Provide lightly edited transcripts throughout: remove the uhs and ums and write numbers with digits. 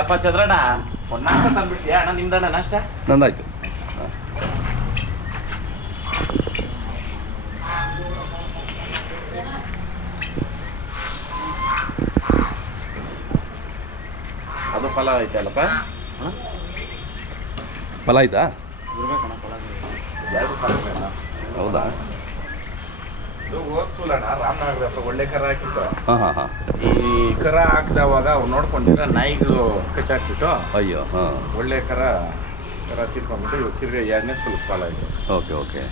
ಅಪ್ಪ ಚಂದ್ರಣ್ಣ ಒಂದು ನಾಷ್ಟ ತಂದ್ಬಿಡ್ತೀಯಾ ಅಣ್ಣ? ನಿಮ್ದಣ್ಣ ನಾಷ್ಟ? ನಂದಾಯ್ತು. ಅದು ಪಲಾವ್ ಐತೆ ಅಲ್ಲಪ್ಪ? ಫಲ ಆಯ್ತಾ? ಎರಡು ಪಲಾವ್. ಹೌದಾ? ಇದು ಓದ್ಸೂಲಣ್ಣ ರಾಮನಗರದ ಹತ್ರ ಒಳ್ಳೆ ಕರ ಹಾಕಿತ್ತು. ಹಾಂ ಹಾಂ ಹಾಂ. ಈ ಕರ ಹಾಕಿದವಾಗ ಅವ್ರು ನೋಡ್ಕೊಂಡಿರ ನಾಯಿಗೂ ಕಚ್ಚಾಕ್ಬಿಟ್ಟು ಅಯ್ಯೋ. ಹಾಂ. ಒಳ್ಳೆ ಕರ ತಿರ್ಕೊಂಡ್ಬಿಟ್ಟು ಇವಾಗ ತಿರ್ಗಿ ಎರಡನೇ ಸ್ವಲ್ಪ ಫಲ ಆಯಿತು. Okay okay.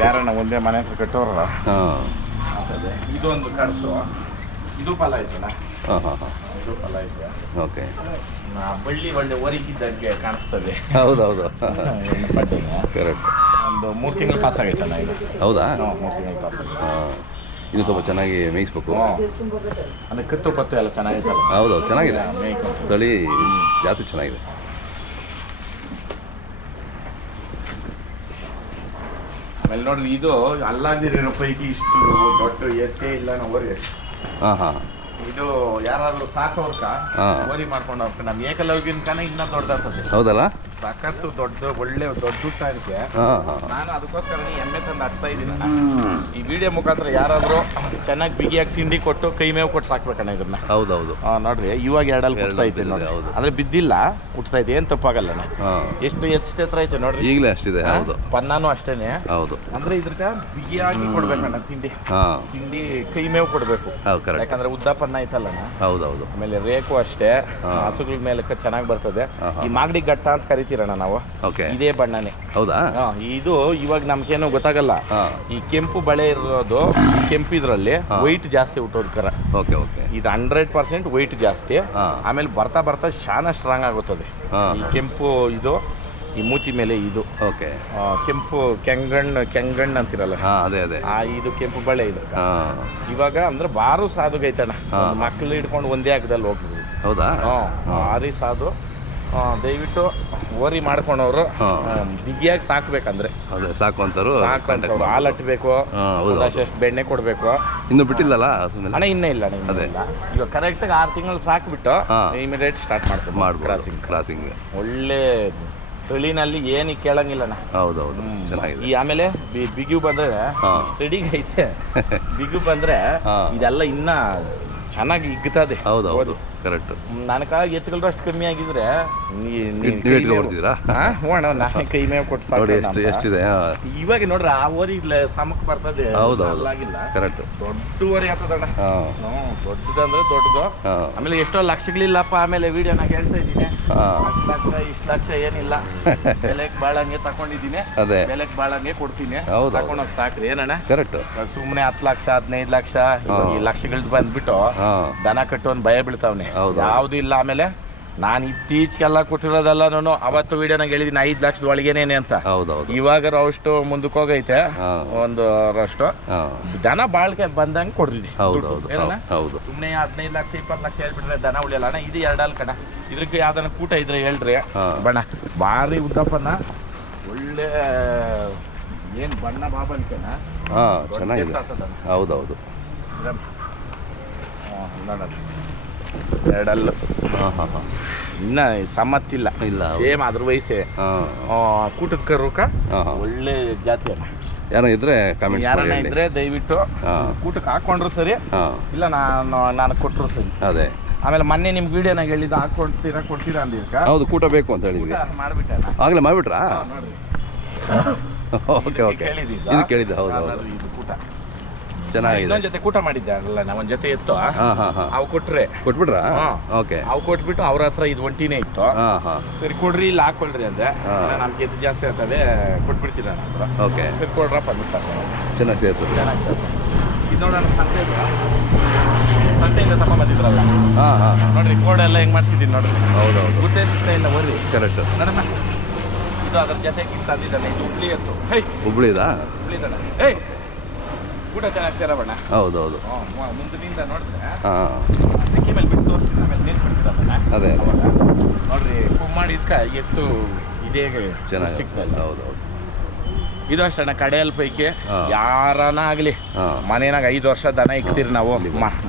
ಯಾರಣ್ಣ ಒಂದೇ ಮನೆ ಹತ್ರ ಕಟ್ಟೋರಲ್ಲ. ಹಾಂ. ಅದೇ ಇದೊಂದು ಕನಸು. ಇದು ಫಲ ಆಯ್ತಣ್ಣ. ಹಾಂ ಹಾಂ ಹಾಂ. ಇದು ಫಲ ಐತೆ. ಓಕೆ. ಬಳ್ಳಿ ಒಳ್ಳೆ ಒರಿಗಿದ್ದಂಗೆ ಕಾಣಿಸ್ತದೆ. ಹೌದೌದು. ಪಡ್ಡಿನ ಕರೆಕ್ಟ್. ಒಂದು 3 ತಿಂಗಳು ಪಾಸ್ ಆಗೈತಣ್ಣ ಇದು. ಹೌದಾ? 3 ತಿಂಗಳು ಪಾಸ್ ಆಗಿದೆ. ಹಾಂ. ಇದು ಸ್ವಲ್ಪ ಚೆನ್ನಾಗಿ ಮೇಯಿಸ್ಬೇಕು. ಅಂದರೆ ಕತ್ತು ಪತ್ತು ಎಲ್ಲ ಚೆನ್ನಾಗಿತ್ತಲ್ಲ. ಹೌದೌದು, ಚೆನ್ನಾಗಿದೆ. ಮೇಯ್ಕೊಂಡು ತಳಿ ಜಾತಿ ಚೆನ್ನಾಗಿದೆ. ಆಮೇಲೆ ನೋಡ್ರಿ ಇದು ಅಲ್ಲಾಂದಿರೋ ಪೈಕಿ ಇಷ್ಟು ದೊಡ್ಡ ಎತ್ತೇ ಇಲ್ಲ ನಾವು. ಹಾಂ ಹಾಂ. ಇದು ಯಾರಾದ್ರೂ ಸಾಕೋರ್ಕ ಓರಿ ಮಾಡ್ಕೊಂಡು ಹೋಗ್ತಾರೆ. ನಮ್ಮ ಏಕಲವ್ಯನ್ಕನ ಇನ್ನೂ ದೊಡ್ಡದಾಗ್ತದೆ. ಹೌದಲ್ಲ? ಸಖತ್ತು ಒಳ್ಳೆ ದೊಡ್ಡ ಊಟಕ್ಕೆ. ನಾನು ಅದಕ್ಕೋಸ್ಕರ ಎಮ್ಮೆ ತಂದು ಹಾಕ್ತಾ ಇದ್ದೀನಿ. ಈ ವಿಡಿಯೋ ಮುಖಾಂತರ ಯಾರಾದರೂ ಚೆನ್ನಾಗಿ ಬಿಗಿಯಾಗಿ ತಿಂಡಿ ಕೊಟ್ಟು ಕೈ ಮೇವು ಕೊಟ್ಟು ಸಾಕ್ಬೇಕಣ್ಣ ಇದನ್ನ. ಹೌದೌದು. ನೋಡ್ರಿ ಇವಾಗ ಎರಡಲ್ಲಿ ಕೊಡ್ತಾ ಐತೆ ನೋಡಿ. ಹೌದು. ಅಂದ್ರೆ ಬಿದ್ದಿಲ್ಲ, ಹುಟ್ತಾ ಐತೆ, ಏನು ತಪ್ಪಾಗಲ್ಲ. ಎಷ್ಟು ಎತ್ತರ ಐತೆ ನೋಡ್ರಿ. ಈಗಲೇ ಅಷ್ಟಿದೆ. ಹೌದು. ಪನ್ನಾನು ಅಷ್ಟೇನೆ. ಹೌದು. ಅಂದ್ರೆ ಇದ್ರಕ ಬಿಗಿಯಾಗಿ ಕೊಡ್ಬೇಕಣ್ಣ ತಿಂಡಿ. ತಿಂಡಿ ಕೈ ಮೇವು ಕೊಡ್ಬೇಕು. ಯಾಕಂದ್ರೆ ಉದ್ದ ಪನ್ನ ಐತಲ್ಲಣ್ಣ. ಹೌದೌದು. ಆಮೇಲೆ ರೇಕು ಅಷ್ಟೇ ಹಸುಗಳ ಮೇಲೆ ಚೆನ್ನಾಗಿ ಬರ್ತದೆ. ಈ ಮಾಗಡಿ ಘಟ್ಟ ಅಂತ ಕರಿತೀರಣ್ಣ ನಾವು. ಇದೇ ಬಣ್ಣನೇ. ಹೌದಾ? ಇದು ಇವಾಗ ನಮ್ಗೇನು ಗೊತ್ತಾಗಲ್ಲ. ಈ ಕೆಂಪು ಬಳೆ ಇರೋದು ಕೆಂಪು ಇದ್ರಲ್ಲಿ ವೈಟ್ ಜಾಸ್ತಿ ಹುಟ್ಟೋದು ಕರ. Okay okay. ಇದು 100% ವೈಟ್ ಜಾಸ್ತಿ. ಆಮೇಲೆ ಬರ್ತಾ ಬರ್ತಾ ಶಾನ ಸ್ಟ್ರಾಂಗ್ ಆಗುತ್ತದೆ. ಈ ಕೆಂಪು ಇದು ಈ ಮೂತಿ ಮೇಲೆ ಇದು. ಓಕೆ. ಕೆಂಪು ಕೆಂಗಣ್ಣು ಅಂತಿರಲ್ಲ. ಅದೇ ಅದೇ. ಇದು ಕೆಂಪು ಬಳೆ ಇದು. ಇವಾಗ ಅಂದ್ರೆ ಬಾರು ಸಾಧುಗೈತಣ್ಣ. ಮಕ್ಳು ಹಿಡ್ಕೊಂಡು ಒಂದೇ ಆಗದಲ್ಲಿ ಹೋಗ್ಬೋದು. ಹೌದಾ? ಭಾರಿ ಸಾಧು. ದಯವಿಟ್ಟು ಓರಿ ಮಾಡ್ಕೊಂಡವ್ರು ಬಿಗಿಯಾಗಿ ಸಾಕ್ಬೇಕಂದ್ರೆ. ಅದೇ ಸಾಕುವಂತವ್ರು ಹಾಲು ಹಟ್ಟಬೇಕು, ಅಷ್ಟು ಬೆಣ್ಣೆ ಕೊಡಬೇಕು. ಇನ್ನು ಬಿಟ್ಟಿಲ್ಲಲ್ಲ ಅಣ್ಣ? ಇನ್ನೇ ಇಲ್ಲ ಅಣ್ಣ. ಅದೇ ಇವಾಗ ಕರೆಕ್ಟಾಗಿ 6 ತಿಂಗಳು ಸಾಕ್ಬಿಟ್ಟು ಇಮಿಡಿಯೇಟ್ ಸ್ಟಾರ್ಟ್ ಮಾಡ್ತಾರೆ ಕ್ರಾಸಿಂಗ್. ಒಳ್ಳೆ ತಳಿನಲ್ಲಿ ಏನು ಕೇಳಂಗಿಲ್ಲಣ್ಣ. ಹೌದೌದು, ಚೆನ್ನಾಗಿದೆ. ಈ ಆಮೇಲೆ ಬಿಗು ಬಂದ್ರೆ ಸ್ಟಡಿಗೆ ಐತೆ. ಬಿಗು ಬಂದ್ರೆ ಇದೆಲ್ಲ ಇನ್ನ ಚೆನ್ನಾಗಿ ಇಗ್ತದೆ. ಹೌದೌದು, ಕರೆಕ್ಟ್. ನನಕ ಎತ್ತುಗಳು ಅಷ್ಟು ಕಮ್ಮಿ ಆಗಿದ್ರೆ ಕೊಡ್ತಿದ್ರಾ? ನಾನು ಕೈ ಮೇವು ಕೊಟ್ಟು ಎಷ್ಟಿದೆ ಇವಾಗ ನೋಡ್ರಿ. ಆ ಓರಿ ಸಮಕ್ಕೆ ಬರ್ತದೆ. ಹೌದೌದು, ಕರೆಕ್ಟ್. ದೊಡ್ಡ ಓರಿ ಆಗ್ತದಣ್ಣ. ದೊಡ್ಡದಂದ್ರೆ ದೊಡ್ಡದು. ಆಮೇಲೆ ಎಷ್ಟೋ ಲಕ್ಷಗಳಿಲ್ಲಪ್ಪ. ಆಮೇಲೆ ವಿಡಿಯೋನಾಗ ಹೇಳ್ತಾ ಇದ್ದೀನಿ, 10 ಲಕ್ಷ ಇಷ್ಟು ಲಕ್ಷ ಏನಿಲ್ಲ. ಬೆಲೆಗೆ ಬಾಳಂಗೆ ತಕೊಂಡಿದ್ದೀನಿ, ಬೆಲೆಗೆ ಬಾಳಂಗೆ ಕೊಡ್ತೀನಿ. ತಕೊಂಡೋಗಿ ಸಾಕ್ರಿ. ಏನಣ್ಣ? ಕರೆಕ್ಟ್. ಸುಮ್ಮನೆ 10 ಲಕ್ಷ 15 ಲಕ್ಷ ಈ ಲಕ್ಷಗಳದ್ದು ಬಂದ್ಬಿಟ್ಟು ದನ ಕಟ್ಟೋನ್ ಭಯ ಬೀಳ್ತಾವನೆ. ಯಾವ್ದು ಇಲ್ಲ. ಆಮೇಲೆ ನಾನು ಇತ್ತೀಚೆಗೆಲ್ಲ ಕೊಟ್ಟಿರೋದಲ್ಲ. ನಾನು ಅವತ್ತು ವಿಡಿಯೋನಾಗ ಹೇಳಿದೀನಿ 5 ಲಕ್ಷದ ಒಳಗೇನೇನೆ ಅಂತ. ಇವಾಗ ಅಷ್ಟು ಮುಂದಕ್ಕೆ ಹೋಗೈತೆ. ಒಂದು ಅಷ್ಟು ದನ ಬಾಳ್ಕೆ ಬಂದಂಗೆ ಕೊಡ್ತಿದ್ವಿ. ಸುಮ್ಮನೆ 15 ಲಕ್ಷ 20 ಲಕ್ಷ ಹೇಳ್ಬಿಟ್ರೆ ದನ ಉಳಿಯಲ್ಲ ಅಣ್ಣ. ಇದು 2 ಕಣ. ಇದ್ರಕ್ಕೆ ಯಾವ್ದನ್ನ ಕೂಟ ಇದ್ರೆ ಹೇಳ್ರಿ ಬಣ್ಣ. ಭಾರಿ ಉದ್ದಪ್ಪನ ಒಳ್ಳೆ ಏನ್ ಬಣ್ಣ ಬಾಬನ್ಕೆನ ಚೆನ್ನಾಗಿದೆ. ಹೌದೌದು. ಎರಡಲ್ಲು ಇನ್ನ ಸಮ್ಮತ್ತಿಲ್ಲ. ಸೇಮ್ ಅದ್ರ ವಯಸ್ಸೇ. ಕೂಟದ ಕರುಕ ಒಳ್ಳೆ ಜಾತಿ ಅಣ್ಣ. ಯಾರೋ ಇದ್ರೆ ಯಾರನ್ನ ಇದ್ರೆ ದಯವಿಟ್ಟು ಕೂಟಕ್ಕೆ ಹಾಕೊಂಡ್ರು ಸರಿ, ಇಲ್ಲ ನಾನು ಕೊಟ್ಟರು ಸರಿ. ಅದೇ. ಆಮೇಲೆ ಮೊನ್ನೆ ನಿಮ್ಗೆ ವಿಡಿಯೋನಾಗ ಹೇಳಿದ್ದು ಕೊಡ್ತೀರಾ ಅಂದಿರ್ಕ. ಹೌದು, ಕೂಟ ಬೇಕು ಅಂತ ಹೇಳಿದ್ವಿ. ಮಾಡ್ಬಿಟ್ಟೆ ಆಗ್ಲೇ ಮಾಡ್ಬಿಟ್ರಾ? ನೋಡ್ರಿ. Okay okay. ಇದು ಕೇಳಿದ್ದೆ. ಹೌದು, ಇದು ಕೂಟ ಚೆನ್ನಾಗಿದೆ. ಇನ್ನೊಂದ್ ಜೊತೆ ಕೂಟ ಮಾಡಿದ್ದೆ ಅಲ್ಲ, ನಾ ಒಂದ್ ಜೊತೆ ಇತ್ತು. ಅವು ಕೊಟ್ಬಿಟ್ರಾ? ಓಕೆ. ಅವು ಕೊಟ್ಬಿಟ್ಟು ಅವ್ರ ಹತ್ರ ಇದು ಒಂಟಿನೇ ಇತ್ತು. ಸರಿ ಕೊಡ್ರಿ, ಇಲ್ಲಿ ಹಾಕೊಳ್ರಿ ಅಂದೆ. ನಮ್ಗೆ ಎದ್ದು ಜಾಸ್ತಿ ಆಗ್ತದೆ, ಕೊಟ್ಬಿಡ್ತೀರ ನನ್ನ ಹತ್ರ. ಓಕೆ, ಸರಿ ಕೊಡ್ರಪ್ಪ ಅಂದ್ಬಿಟ್ಟು ಚೆನ್ನಾಗಿ ಸೇರ್ತದೆ. ಇದು ನೋಡೋಣ, ಸಂತೆಯಿಂದ ತಗೊಂಡ್ಬಂದಿದ್ರಲ್ಲ ನೋಡ್ರಿ. ಕೋಡೆಲ್ಲ ಹೆಂಗ್ ಮಾಡ್ಸಿದ್ದೀನಿ ನೋಡ್ರಿ. ಹೌದೌದು, ಗುಟ್ಟೆ ಸಿಗ್ತಾ ಇಲ್ಲ. ಓರಿ ಕರೆಕ್ಟ್ ನೋಡಮ್ಮ. ಇದು ಅದ್ರ ಜೊತೆಗೆ ತಂದಿದ್ದಾನೆ. ಇದು ಹುಬ್ಳಿ ಎತ್ತು. ಹುಬ್ಳಿದಾ? ಹುಬ್ಳಿದಣ್ಣ. ಊಟ ಚೆನ್ನಾಗಿ ಸೇರಬಣ್ಣ. ಹೌದೌದು. ಮುಂದಿನಿಂದ ನೋಡಿದ್ರೆ ಅಕ್ಕಿ ಮೇಲೆ ಬಿಟ್ಟು ತೋರಿಸ್ತೀನಿ. ಆಮೇಲೆ ನೀರು ಬಿಡ್ತೀರಲ್ಲ. ಅದೇ ನೋಡ್ರಿ, ಮಾಡಿದ್ಕ ಎತ್ತು ಇದೇ ಚೆನ್ನಾಗಿ ಸಿಗ್ತಾ ಇಲ್ಲ. ಹೌದೌದು. ಇದು ಅಷ್ಟಣ್ಣ ಕಡೆಯಲ್ ಪೈಕಿ ಹಾ. ಯಾರನ ಆಗ್ಲಿ ಹಾಂ ಮನೆನಾಗ 5 ವರ್ಷ ದನ ಇಕ್ತೀರಿ ನಾವು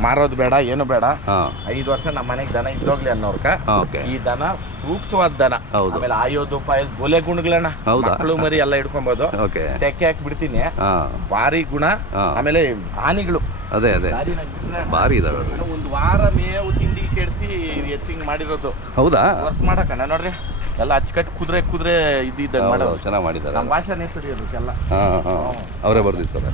ಮಾರೋದು ಬೇಡ ಏನು ಬೇಡ, ಹಾಂ 5 ವರ್ಷ ನಮ್ಮ ಮನೆಗೆ ದನ ಇದ್ದೋಗ್ಲಿ ಅನ್ನೋರ್ಕ ಓಕೆ ಈ ದನ ಸೂಕ್ತವಾದ ದನ. ಹೌದು. ಆಮೇಲೆ ಆಯೋದು ಪಾಯಲ್ ಬೋಲೆ ಗುಣಗಳನ್ನ ಹೌದಾ? ಮಕ್ಕಳು ಮರಿ ಎಲ್ಲ ಇಟ್ಕೊಬೋದು. ಓಕೆ ತೆಕ್ಕೆ ಹಾಕಿ ಬಿಡ್ತೀನಿ, ಹಾಂ ಭಾರಿ ಗುಣ. ಹಾ. ಆಮೇಲೆ ಆನಿಗಳು ಅದೇ ಭಾರಿ ಇದಾವೆ ಅದು. ಒಂದು ವಾರ ಮೇವು ತಿಂಡಿ ಕೆಡಿಸಿ ಎತ್ತಿಂಗ್ ಮಾಡಿರೋದು. ಹೌದಾ ವರ್ಷ ಮಾಡಕಣ್ಣ ನೋಡ್ರಿ ಎಲ್ಲ ಅಚ್ಚುಕಟ್ಟು ಕುದುರೆ ಇದ್ದಂಗೆ ಮಾಡೋದು. ಚೆನ್ನಾಗಿ ಮಾಡಿದ್ದಾರೆ. ನಮ್ಮ ಭಾಷೆನೇ ಸರಿ ಅದಕ್ಕೆಲ್ಲ. ಹಾಂ ಹಾಂ ಅವರೇ ಬರ್ದಿರ್ತಾರೆ.